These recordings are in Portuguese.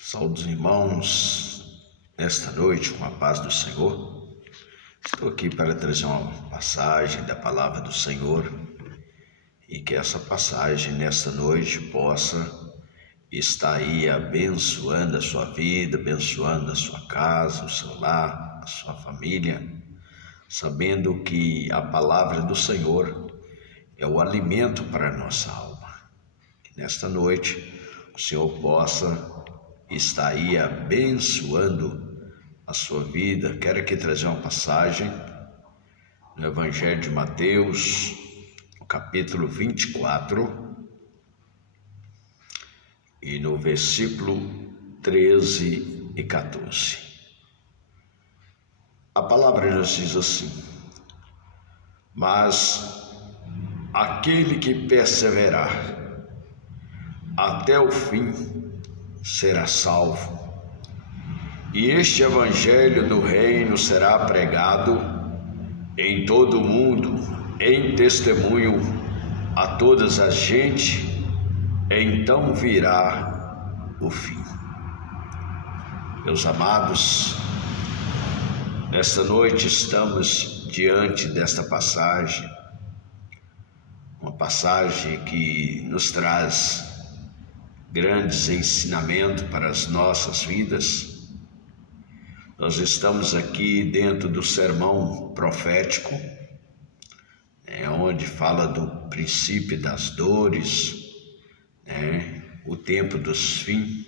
Saúde os irmãos, nesta noite, com a paz do Senhor. Estou aqui para trazer uma passagem da palavra do Senhor e que essa passagem nesta noite possa estar aí abençoando a sua vida, abençoando a sua casa, o seu lar, a sua família, sabendo que a palavra do Senhor é o alimento para a nossa alma. Que nesta noite o Senhor possa está aí abençoando a sua vida. Quero aqui trazer uma passagem no Evangelho de Mateus, no capítulo 24, e no versículo 13 e 14. A palavra nos diz assim: mas aquele que perseverar até o fim será salvo. E este evangelho do reino será pregado em todo o mundo, em testemunho a todas as gentes, então virá o fim. Meus amados, nesta noite estamos diante desta passagem, uma passagem que nos traz grandes ensinamentos para as nossas vidas. Nós estamos aqui dentro do sermão profético, onde fala do princípio das dores, o tempo dos fins.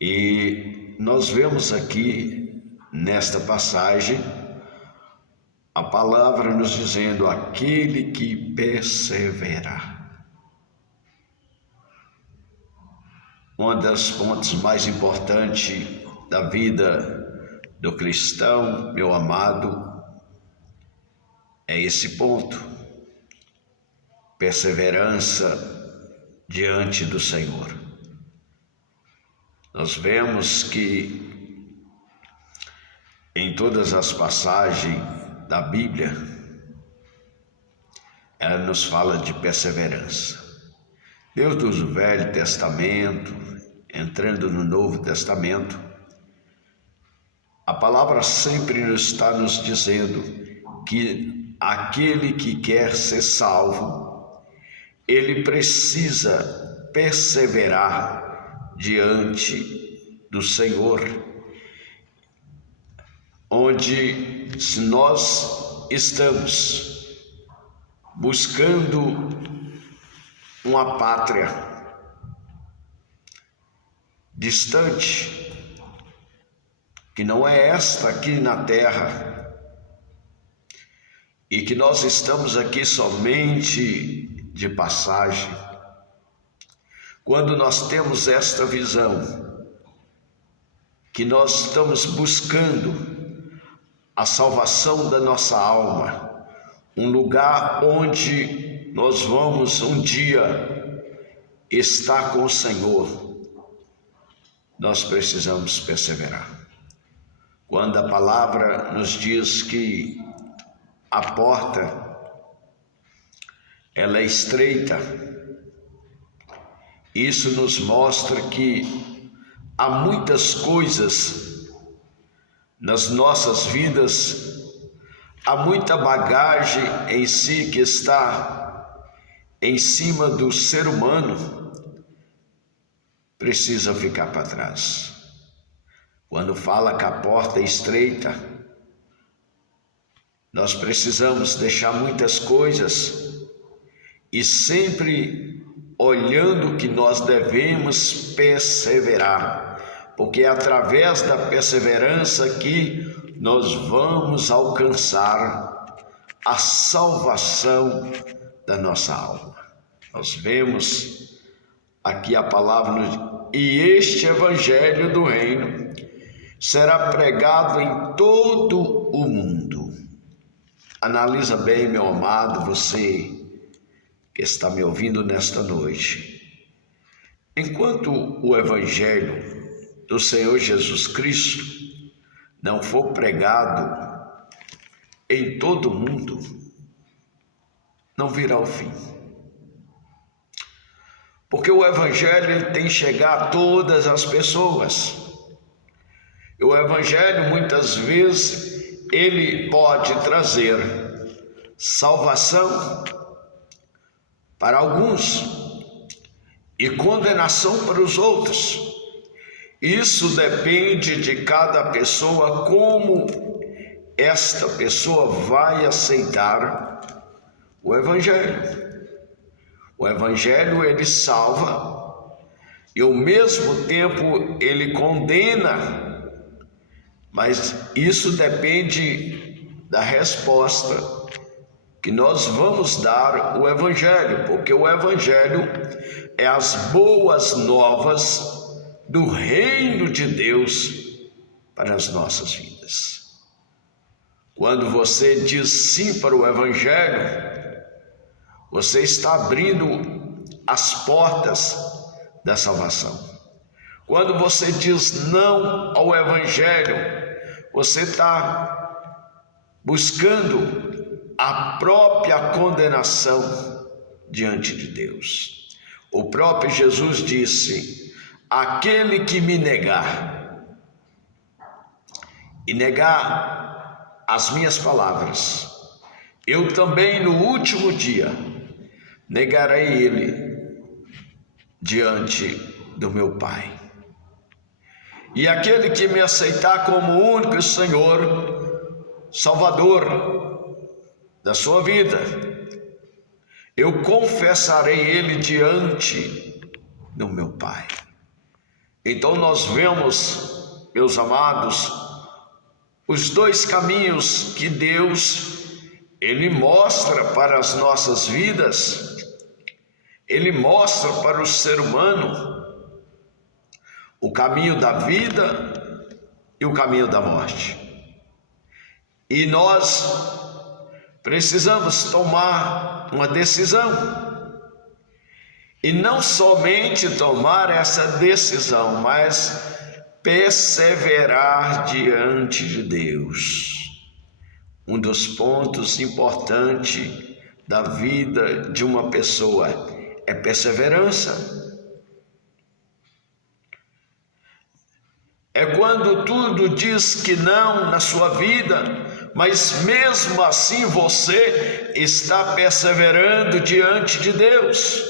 E nós vemos aqui nesta passagem a palavra nos dizendo: aquele que perseverar. Uma das pontos mais importantes da vida do cristão, meu amado, é esse ponto: perseverança diante do Senhor. Nós vemos que em todas as passagens da Bíblia, ela nos fala de perseverança. Desde o Velho Testamento, entrando no Novo Testamento, a palavra sempre está nos dizendo que aquele que quer ser salvo, ele precisa perseverar diante do Senhor, onde se nós estamos buscando uma pátria distante, que não é esta aqui na terra, e que nós estamos aqui somente de passagem. Quando nós temos esta visão, que nós estamos buscando a salvação da nossa alma, um lugar onde nós vamos um dia estar com o Senhor, nós precisamos perseverar. Quando a palavra nos diz que a porta ela é estreita, isso nos mostra que há muitas coisas nas nossas vidas, há muita bagagem em si que está em cima do ser humano, precisa ficar para trás. Quando fala que a porta é estreita, nós precisamos deixar muitas coisas e sempre olhando que nós devemos perseverar, porque é através da perseverança que nós vamos alcançar a salvação da nossa alma. Nós vemos aqui a palavra: e este evangelho do reino será pregado em todo o mundo. Analisa bem, meu amado, você que está me ouvindo nesta noite. Enquanto o evangelho do Senhor Jesus Cristo não for pregado em todo o mundo, não virá o fim. Porque o Evangelho ele tem que chegar a todas as pessoas. E o Evangelho, muitas vezes, ele pode trazer salvação para alguns e condenação para os outros. Isso depende de cada pessoa, como esta pessoa vai aceitar o Evangelho. O Evangelho ele salva e ao mesmo tempo ele condena, mas isso depende da resposta que nós vamos dar ao Evangelho, porque o Evangelho é as boas novas do reino de Deus para as nossas vidas. Quando você diz sim para o Evangelho, você está abrindo as portas da salvação. Quando você diz não ao Evangelho, você está buscando a própria condenação diante de Deus. O próprio Jesus disse: aquele que me negar, e negar as minhas palavras, eu também no último dia negarei ele diante do meu Pai. E aquele que me aceitar como único Senhor, Salvador da sua vida, eu confessarei ele diante do meu Pai. Então nós vemos, meus amados, os dois caminhos que Deus ele mostra para as nossas vidas. Ele mostra para o ser humano o caminho da vida e o caminho da morte. E nós precisamos tomar uma decisão. E não somente tomar essa decisão, mas perseverar diante de Deus. Um dos pontos importantes da vida de uma pessoa é perseverança. É quando tudo diz que não na sua vida, mas mesmo assim você está perseverando diante de Deus.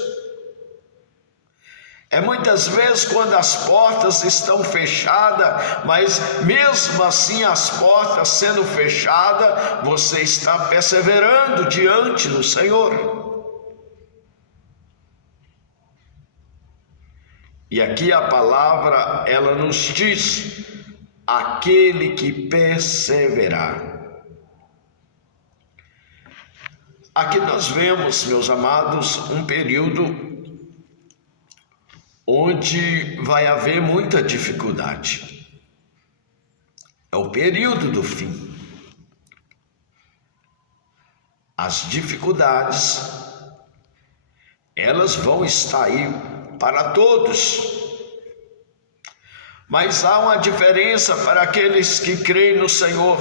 É muitas vezes quando as portas estão fechadas, mas mesmo assim as portas sendo fechadas, você está perseverando diante do Senhor. E aqui a palavra, ela nos diz, aquele que perseverar. Aqui nós vemos, meus amados, um período onde vai haver muita dificuldade. É o período do fim. As dificuldades, elas vão estar aí para todos. Mas há uma diferença para aqueles que creem no Senhor.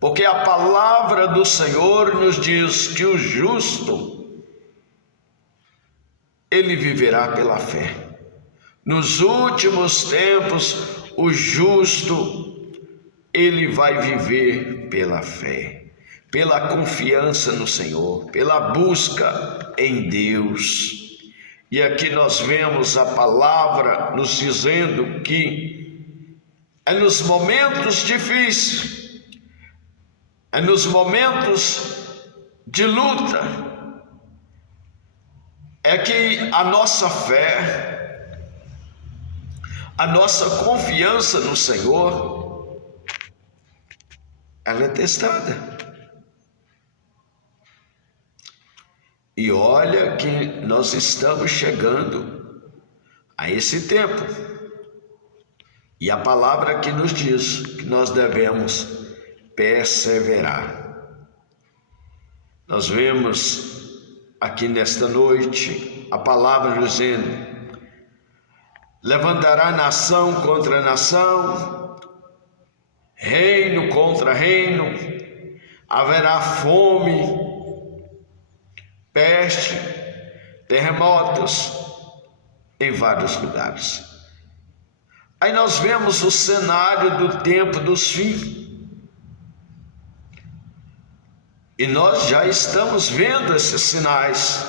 Porque a palavra do Senhor nos diz que o justo, ele viverá pela fé. Nos últimos tempos, o justo, ele vai viver pela fé, pela confiança no Senhor, pela busca em Deus. E aqui nós vemos a palavra nos dizendo que é nos momentos difíceis, é nos momentos de luta, é que a nossa fé, a nossa confiança no Senhor, ela é testada. E olha que nós estamos chegando a esse tempo. E a palavra que nos diz que nós devemos perseverar. Nós vemos aqui nesta noite a palavra dizendo: levantará nação contra nação, reino contra reino, haverá fome, peste, terremotos, em vários lugares. Aí nós vemos o cenário do tempo dos fins. E nós já estamos vendo esses sinais.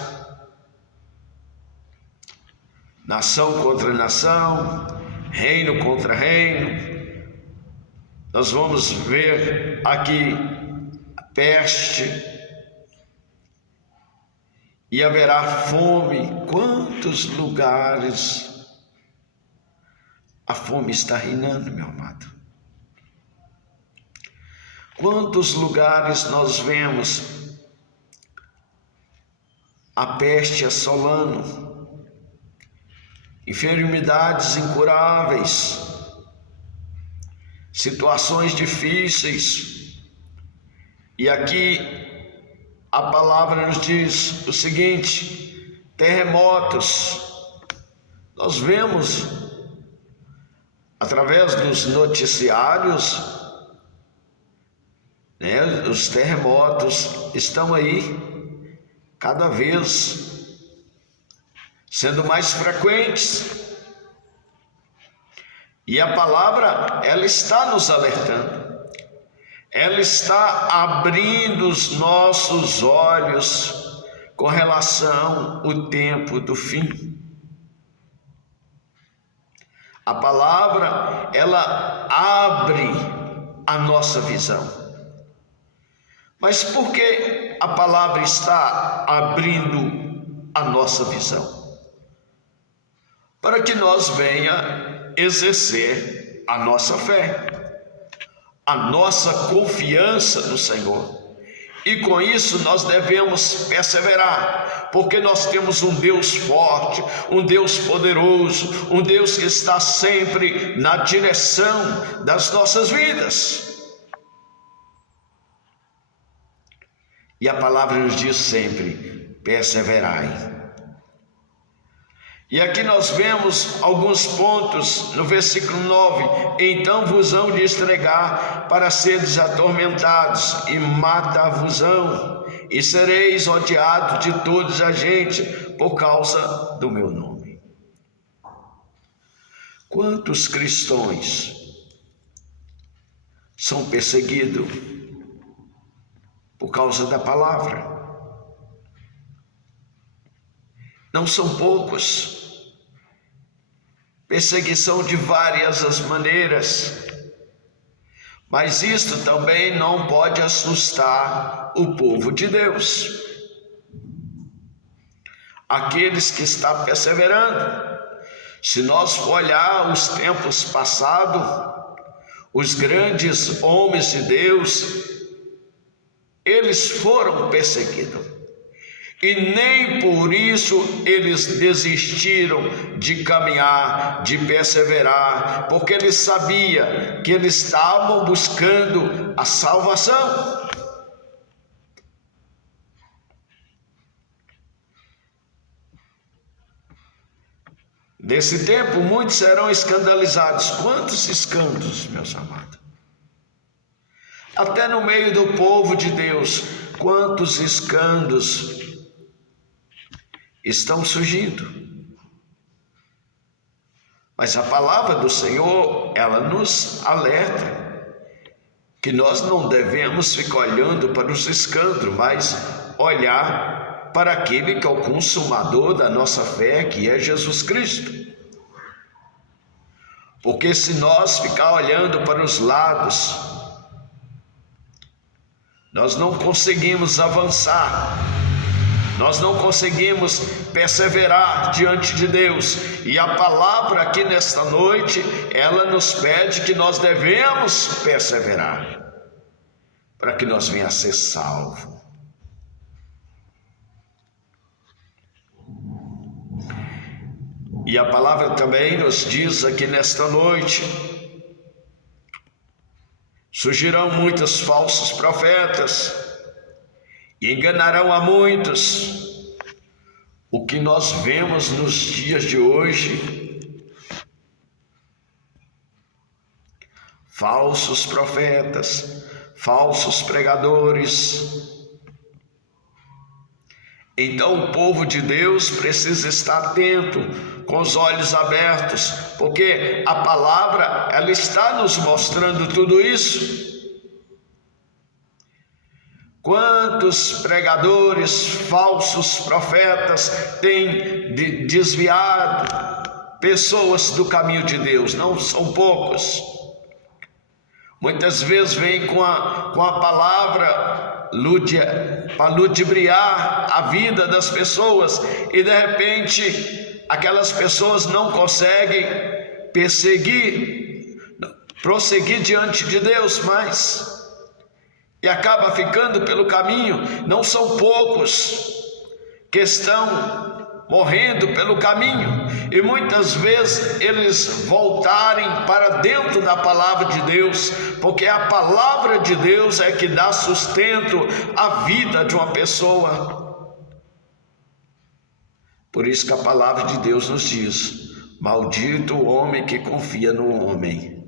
Nação contra nação, reino contra reino. Nós vamos ver aqui a peste. E haverá fome. Quantos lugares a fome está reinando, meu amado? Quantos lugares nós vemos a peste assolando, enfermidades incuráveis, situações difíceis. E aqui a palavra nos diz o seguinte: terremotos. Nós vemos através dos noticiários, os terremotos estão aí cada vez sendo mais frequentes. E a palavra, ela está nos alertando. Ela está abrindo os nossos olhos com relação ao tempo do fim. A palavra, ela abre a nossa visão. Mas por que a palavra está abrindo a nossa visão? Para que nós venha exercer a nossa fé, a nossa confiança no Senhor. E com isso nós devemos perseverar, porque nós temos um Deus forte, um Deus poderoso, um Deus que está sempre na direção das nossas vidas. E a palavra nos diz sempre: perseverai. E aqui nós vemos alguns pontos no versículo 9: então vos hão de entregar para seres atormentados, e matar-vos-ão, e sereis odiados de toda a gente por causa do meu nome. Quantos cristãos são perseguidos por causa da palavra? Não são poucos. Perseguição de várias as maneiras, mas isto também não pode assustar o povo de Deus, aqueles que estão perseverando. Se nós for olhar os tempos passados, os grandes homens de Deus, eles foram perseguidos. E nem por isso eles desistiram de caminhar, de perseverar, porque eles sabiam que eles estavam buscando a salvação. Nesse tempo, muitos serão escandalizados. Quantos escândalos, meus amados? Até no meio do povo de Deus, quantos escândalos estão surgindo. Mas a palavra do Senhor, ela nos alerta que nós não devemos ficar olhando para os escândalos, mas olhar para aquele que é o consumador da nossa fé, que é Jesus Cristo. Porque se nós ficar olhando para os lados, nós não conseguimos avançar. Nós não conseguimos perseverar diante de Deus. E a palavra aqui nesta noite, ela nos pede que nós devemos perseverar, para que nós venhamos a ser salvos. E a palavra também nos diz aqui nesta noite: surgirão muitos falsos profetas, e enganarão a muitos. O que nós vemos nos dias de hoje, falsos profetas, falsos pregadores. Então o povo de Deus precisa estar atento, com os olhos abertos, porque a palavra, ela está nos mostrando tudo isso. Quantos pregadores, falsos profetas têm desviado pessoas do caminho de Deus? Não são poucos. Muitas vezes vêm com a palavra para ludibriar a vida das pessoas e de repente aquelas pessoas não conseguem prosseguir diante de Deus mais. E acaba ficando pelo caminho. Não são poucos que estão morrendo pelo caminho, e muitas vezes eles voltarem para dentro da palavra de Deus, porque a palavra de Deus é que dá sustento à vida de uma pessoa. Por isso que a palavra de Deus nos diz: maldito o homem que confia no homem.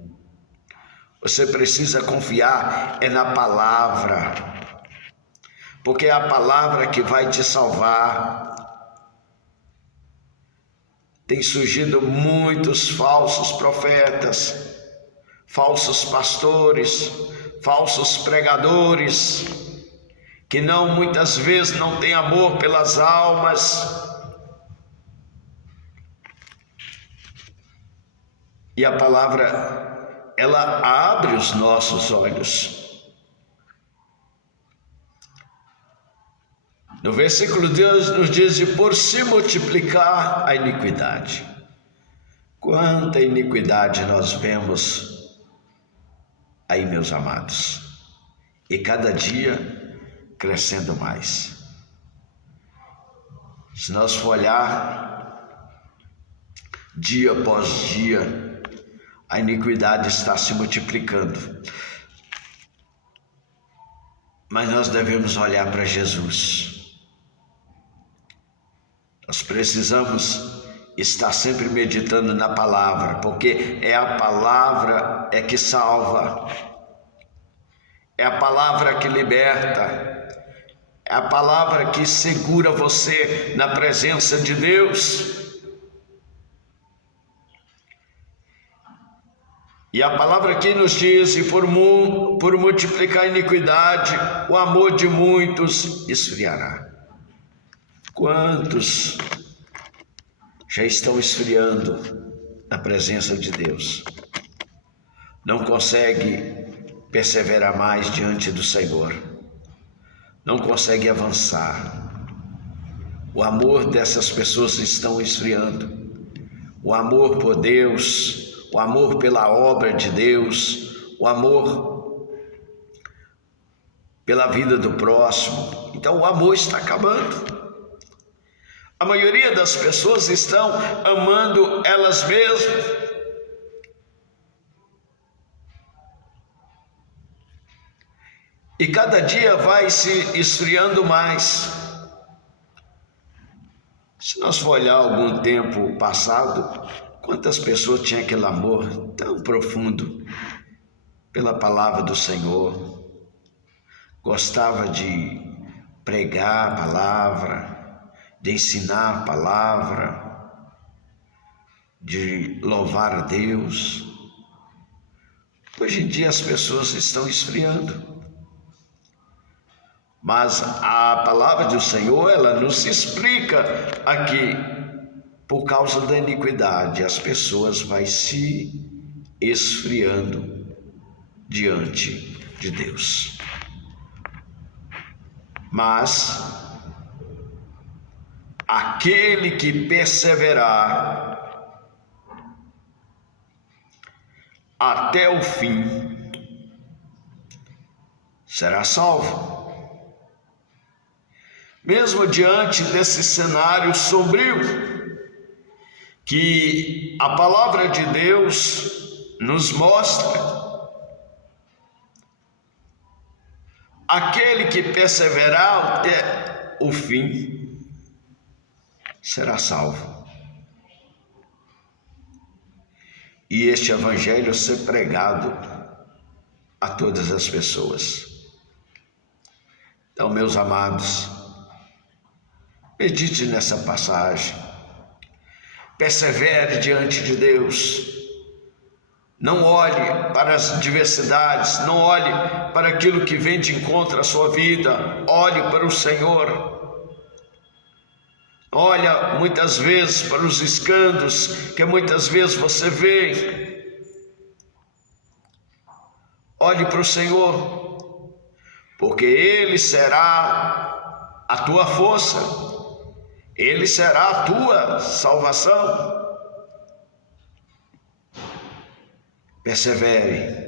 Você precisa confiar na palavra, porque é a palavra que vai te salvar. Tem surgido muitos falsos profetas, falsos pastores, falsos pregadores, que muitas vezes não têm amor pelas almas. E a palavra, ela abre os nossos olhos. No versículo 2 nos diz: e por se multiplicar a iniquidade. Quanta iniquidade nós vemos aí, meus amados, e cada dia crescendo mais. Se nós for olhar dia após dia, a iniquidade está se multiplicando. Mas nós devemos olhar para Jesus. Nós precisamos estar sempre meditando na palavra, porque é a palavra que salva, é a palavra que liberta, é a palavra que segura você na presença de Deus. E a palavra aqui nos diz: e por multiplicar a iniquidade, o amor de muitos esfriará. Quantos já estão esfriando na presença de Deus? Não consegue perseverar mais diante do Senhor. Não consegue avançar. O amor dessas pessoas estão esfriando. O amor por Deus, o amor pela obra de Deus, o amor pela vida do próximo. Então o amor está acabando. A maioria das pessoas estão amando elas mesmas. E cada dia vai se esfriando mais. Se nós for olhar algum tempo passado, quantas pessoas tinham aquele amor tão profundo pela palavra do Senhor, gostava de pregar a palavra, de ensinar a palavra, de louvar a Deus. Hoje em dia as pessoas estão esfriando. Mas a palavra do Senhor, ela nos explica aqui: por causa da iniquidade, as pessoas vão se esfriando diante de Deus. Mas aquele que perseverar até o fim será salvo. Mesmo diante desse cenário sombrio que a palavra de Deus nos mostra, aquele que perseverar até o fim será salvo. E este evangelho ser pregado a todas as pessoas. Então, meus amados, medite nessa passagem. Persevere diante de Deus. Não olhe para as diversidades, não olhe para aquilo que vem de encontro à sua vida. Olhe para o Senhor. Olha muitas vezes para os escândalos que muitas vezes você vê. Olhe para o Senhor, porque Ele será a tua força, Ele será a tua salvação. Persevere.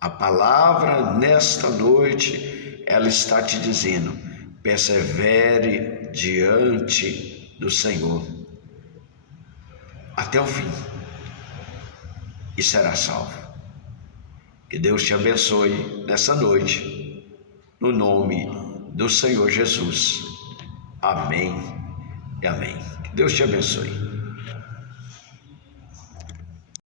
A palavra nesta noite, ela está te dizendo: persevere diante do Senhor até o fim e será salvo. Que Deus te abençoe nessa noite, no nome do Senhor Jesus. Amém e amém. Que Deus te abençoe.